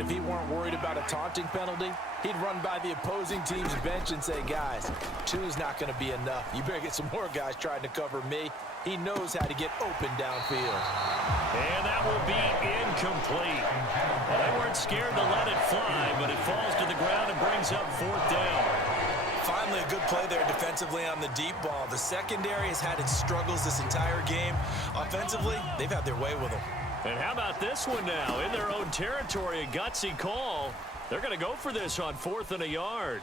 If he weren't worried about a taunting penalty, he'd run by the opposing team's bench and say, guys, two's not going to be enough. You better get some more guys trying to cover me. He knows how to get open downfield. And that will be incomplete. Well, they weren't scared to let it fly, but it falls to the ground and brings up fourth down. Finally, a good play there defensively on the deep ball. The secondary has had its struggles this entire game. Offensively, they've had their way with them. And how about this one now? In their own territory, a gutsy call. They're going to go for this on 4th and a yard.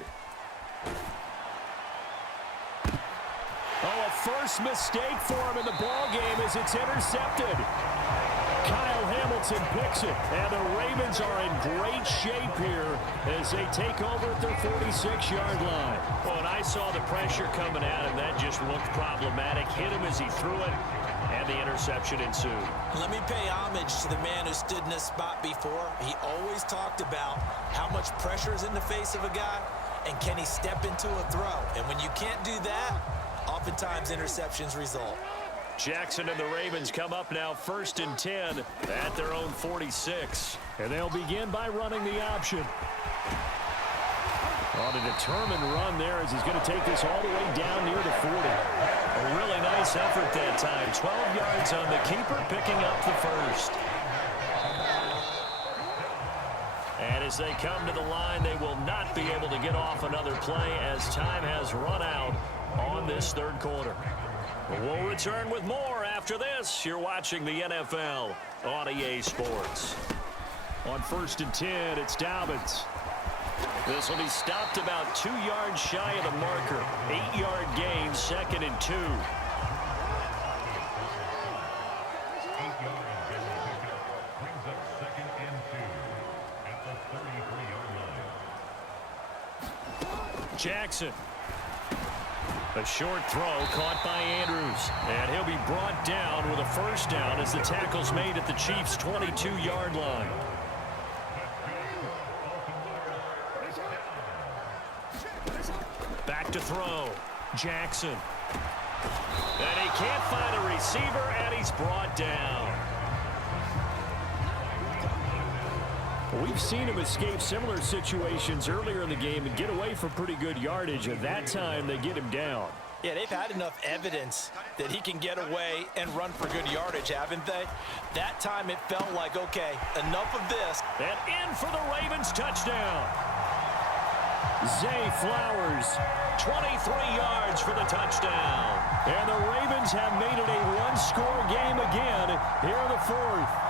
Oh, a first mistake for him in the ball game as it's intercepted. Kyle Hamilton picks it, and the Ravens are in great shape here as they take over at their 46-yard line. Well, and I saw the pressure coming at him. That just looked problematic. Hit him as he threw it, and the interception ensued. Let me pay homage to the man who stood in this spot before. He always talked about how much pressure is in the face of a guy, and can he step into a throw. And when you can't do that, oftentimes interceptions result. Jackson and the Ravens come up now 1st and 10 at their own 46. And they'll begin by running the option. On a determined run there as he's going to take this all the way down near the 40. A really nice effort that time. 12 yards on the keeper, picking up the first. And as they come to the line, they will not be able to get off another play as time has run out on this third quarter. We'll return with more after this. You're watching the NFL on EA Sports. On 1st and 10, it's Dobbins. This will be stopped about 2 yards shy of the marker. 8-yard gain, 2nd and 2. Jackson. A short throw caught by Andrews. And he'll be brought down with a first down as the tackle's made at the Chiefs' 22-yard line. Back to throw. Jackson. And he can't find a receiver, and he's brought down. We've seen him escape similar situations earlier in the game and get away for pretty good yardage. At that time, they get him down. Yeah, they've had enough evidence that he can get away and run for good yardage, haven't they? That time it felt like, okay, enough of this. And in for the Ravens touchdown. Zay Flowers, 23 yards for the touchdown. And the Ravens have made it a one-score game again here in the 4th.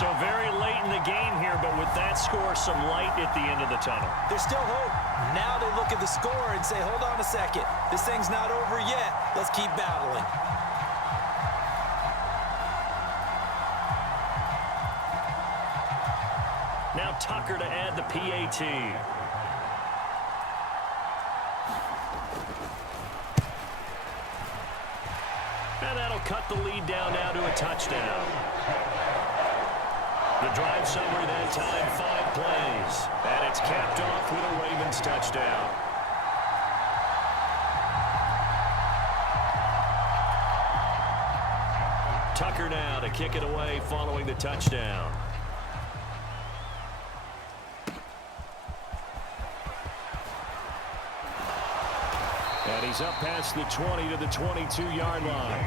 So very late in the game here, but with that score, some light at the end of the tunnel. There's still hope. Now they look at the score and say, hold on a second. This thing's not over yet. Let's keep battling. Now Tucker to add the PAT. And that'll cut the lead down now to a touchdown. The drive summary that time, 5 plays. And it's capped off with a Ravens touchdown. Tucker now to kick it away following the touchdown. And he's up past the 20 to the 22-yard line.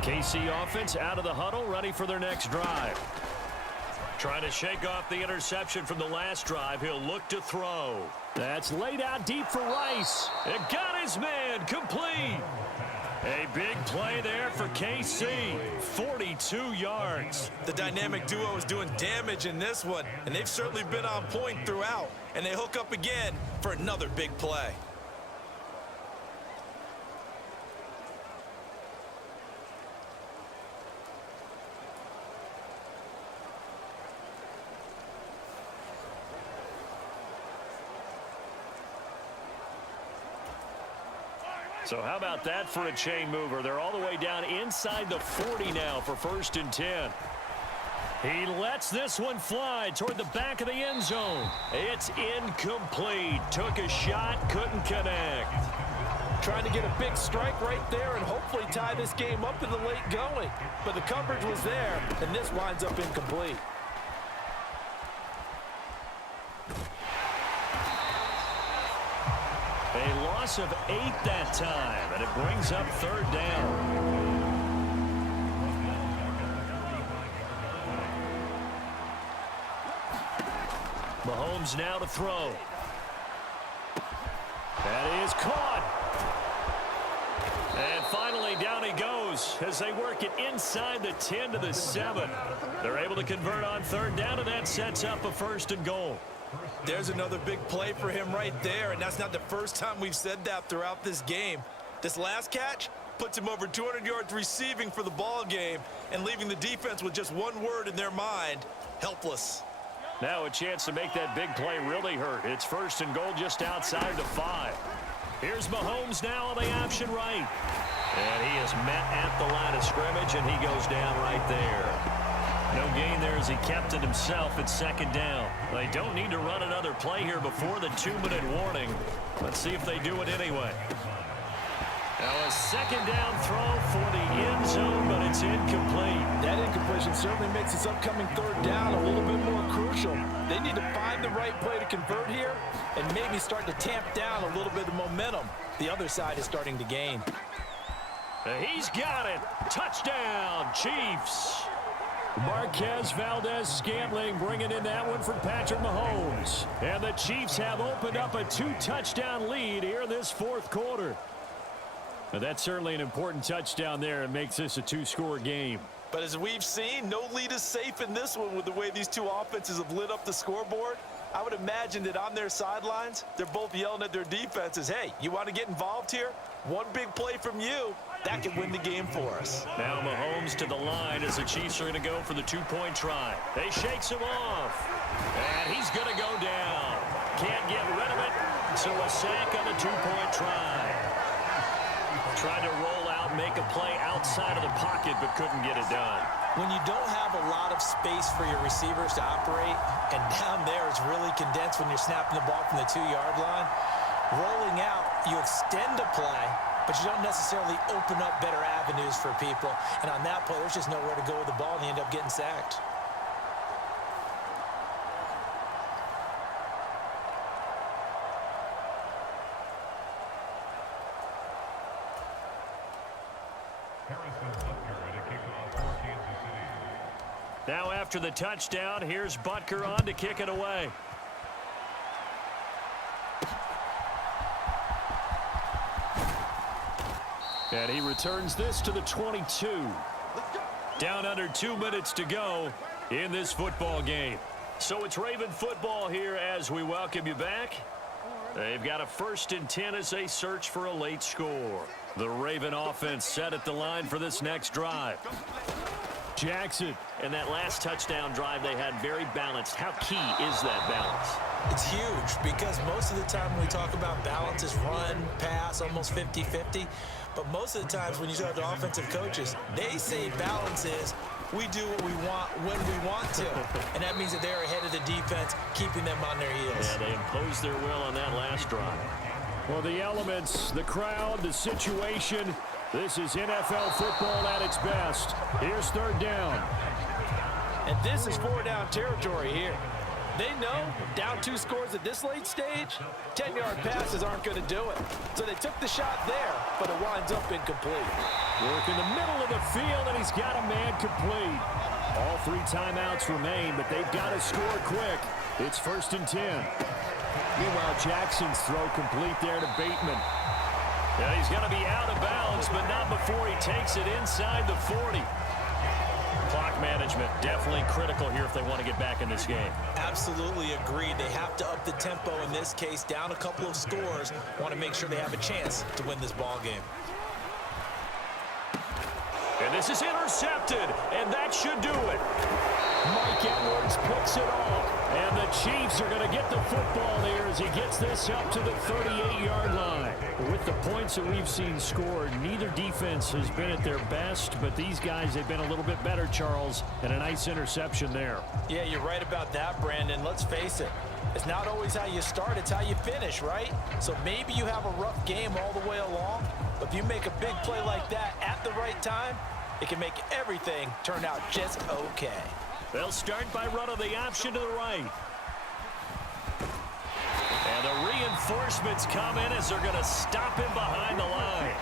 KC offense out of the huddle, ready for their next drive. Trying to shake off the interception from the last drive. He'll look to throw. That's laid out deep for Rice. It got his man complete. A big play there for KC. 42 yards. The dynamic duo is doing damage in this one, and they've certainly been on point throughout. And they hook up again for another big play. So how about that for a chain mover? They're all the way down inside the 40 now for 1st and 10. He lets this one fly toward the back of the end zone. It's incomplete. Took a shot, couldn't connect. Trying to get a big strike right there and hopefully tie this game up in the late going. But the coverage was there, and this winds up incomplete. A loss of 8 that time, and it brings up third down. Mahomes now to throw. That is caught. And finally, down he goes as they work it inside the 10 to the 7. They're able to convert on third down, and that sets up a 1st and goal. There's another big play for him right there, and that's not the first time we've said that throughout this game. This last catch puts him over 200 yards receiving for the ball game and leaving the defense with just one word in their mind: helpless. Now a chance to make that big play really hurt. It's 1st and goal just outside the 5. Here's Mahomes now on the option right. And he is met at the line of scrimmage, and he goes down right there. No gain there as he kept it himself at 2nd down. They don't need to run another play here before the 2-minute warning. Let's see if they do it anyway. Now a 2nd down throw for the end zone, but it's incomplete. That incompletion certainly makes this upcoming third down a little bit more crucial. They need to find the right play to convert here and maybe start to tamp down a little bit of momentum. The other side is starting to gain. He's got it. Touchdown, Chiefs. Marquez Valdez-Scantling bringing in that one for Patrick Mahomes. And the Chiefs have opened up a 2-touchdown lead here in this 4th quarter. Now that's certainly an important touchdown there. It makes this a 2-score game. But as we've seen, no lead is safe in this one with the way these two offenses have lit up the scoreboard. I would imagine that on their sidelines, they're both yelling at their defenses, hey, you want to get involved here? One big play from you, that could win the game for us. Now Mahomes to the line as the Chiefs are going to go for the 2-point try. They shakes him off. And he's going to go down. Can't get rid of it. So a sack on the 2-point try. Tried to roll out, make a play outside of the pocket, but couldn't get it done. When you don't have a lot of space for your receivers to operate, and down there it's really condensed when you're snapping the ball from the 2-yard line, rolling out, you extend a play, but you don't necessarily open up better avenues for people. And on that play, there's just nowhere to go with the ball, and you end up getting sacked. Now after the touchdown, here's Butker on to kick it away. And he returns this to the 22. Down under 2 minutes to go in this football game. So it's Raven football here as we welcome you back. They've got a 1st and 10 as they search for a late score. The Raven offense set at the line for this next drive. Jackson. And that last touchdown drive they had very balanced. How key is that balance? It's huge because most of the time when we talk about balance is run, pass, almost 50-50. But most of the times when you talk to offensive coaches, they say balance is we do what we want when we want to. And that means that they're ahead of the defense, keeping them on their heels. Yeah, they imposed their will on that last drive. Well, the elements, the crowd, the situation, this is NFL football at its best. Here's 3rd down. And this is 4-down territory here. They know down 2 scores at this late stage, 10-yard passes aren't going to do it. So they took the shot there, but it winds up incomplete. Work in the middle of the field, and he's got a man complete. All 3 timeouts remain, but they've got to score quick. It's 1st and 10. Meanwhile, Jackson's throw complete there to Bateman. Yeah, he's got to be out of bounds, but not before he takes it inside the 40. Clock management definitely critical here if they want to get back in this game. Absolutely agreed. They have to up the tempo in this case, down a couple of scores. Want to make sure they have a chance to win this ball game. And this is intercepted, and that should do it. Mike Edwards picks it off, and the Chiefs are going to get the football there as he gets this up to the 38-yard line. With the points that we've seen scored, neither defense has been at their best, but these guys, they've been a little bit better, Charles, and a nice interception there. Yeah, you're right about that, Brandon. Let's face it. It's not always how you start, it's how you finish, right? So maybe you have a rough game all the way along, but if you make a big play like that at the right time, it can make everything turn out just okay. They'll start by running the option to the right. And the reinforcements come in as they're going to stop him behind the line.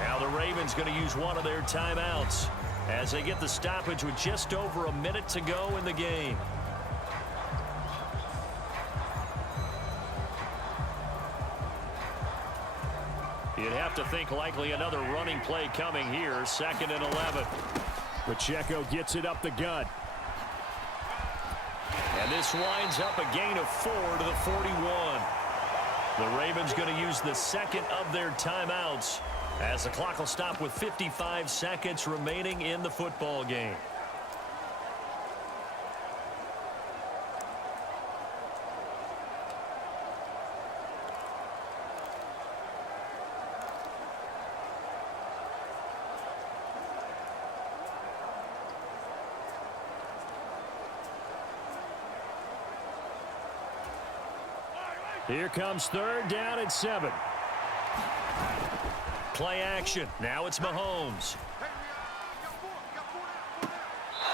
Now the Ravens going to use one of their timeouts as they get the stoppage with just over a minute to go in the game. You'd have to think likely another running play coming here, 2nd and 11. Pacheco gets it up the gut. And this winds up a gain of 4 to the 41. The Ravens going to use the second of their timeouts as the clock will stop with 55 seconds remaining in the football game. Here comes 3rd down and 7. Play action. Now it's Mahomes.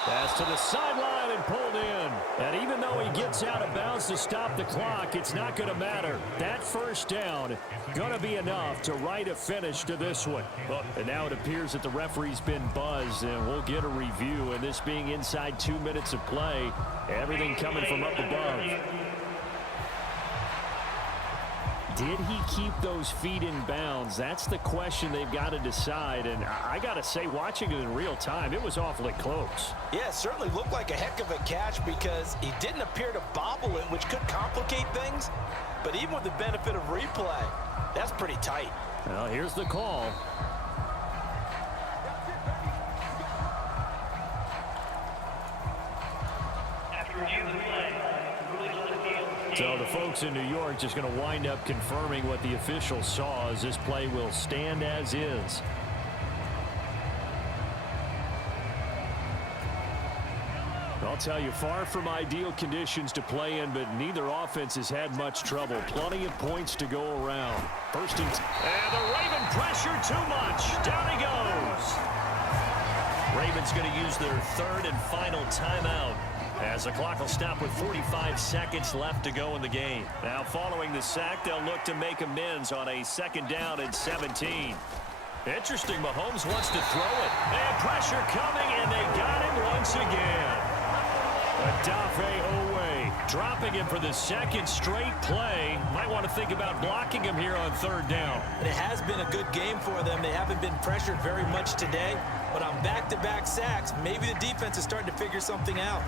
Pass to the sideline and pulled in. And even though he gets out of bounds to stop the clock, it's not going to matter. That 1st down going to be enough to write a finish to this one. And now it appears that the referee's been buzzed, and we'll get a review. And this being inside 2 minutes of play, everything coming from up above. Did he keep those feet in bounds? That's the question they've got to decide. And I got to say, watching it in real time, it was awfully close. Yeah, it certainly looked like a heck of a catch because he didn't appear to bobble it, which could complicate things. But even with the benefit of replay, that's pretty tight. Well, here's the call. So the folks in New York just going to wind up confirming what the officials saw as this play will stand as is. I'll tell you, far from ideal conditions to play in, but neither offense has had much trouble. Plenty of points to go around. First and the Raven pressure too much. Down he goes. Ravens going to use their 3rd and final timeout as the clock will stop with 45 seconds left to go in the game. Now following the sack, they'll look to make amends on a 2nd down and 17. Interesting, Mahomes wants to throw it. And pressure coming, and they got him once again. Odafe Oweh dropping him for the 2nd straight play. Might want to think about blocking him here on 3rd down. It has been a good game for them. They haven't been pressured very much today, but on back-to-back sacks, maybe the defense is starting to figure something out.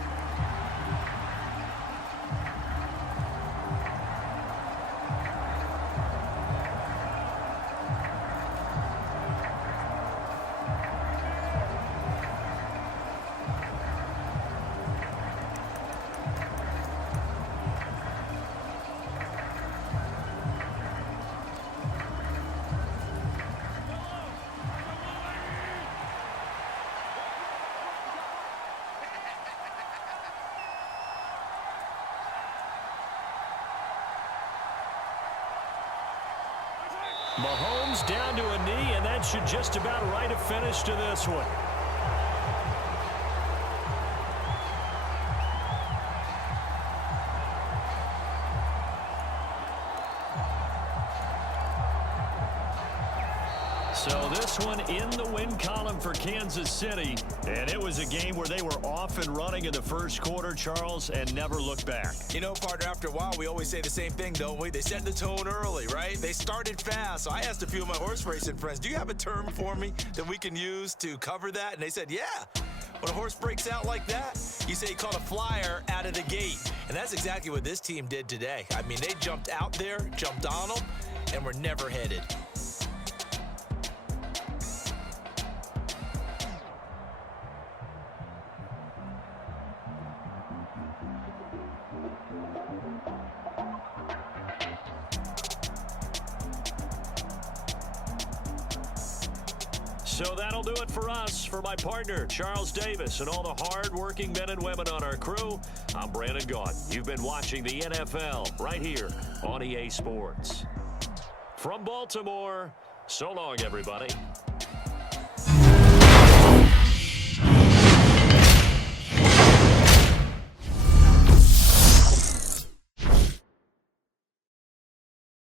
Mahomes down to a knee, and that should just about write a finish to this one. So this one in the win column for Kansas City. And it was a game where they were off and running in the 1st quarter, Charles, and never looked back. You know, partner, after a while, we always say the same thing, don't we? They set the tone early, right? They started fast. So I asked a few of my horse racing friends, do you have a term for me that we can use to cover that? And they said, yeah. When a horse breaks out like that, you say he caught a flyer out of the gate. And that's exactly what this team did today. I mean, they jumped out there, jumped on them, and were never headed. So that'll do it for us. For my partner, Charles Davis, and all the hard-working men and women on our crew, I'm Brandon Gaudin. You've been watching the NFL right here on EA Sports. From Baltimore, so long, everybody.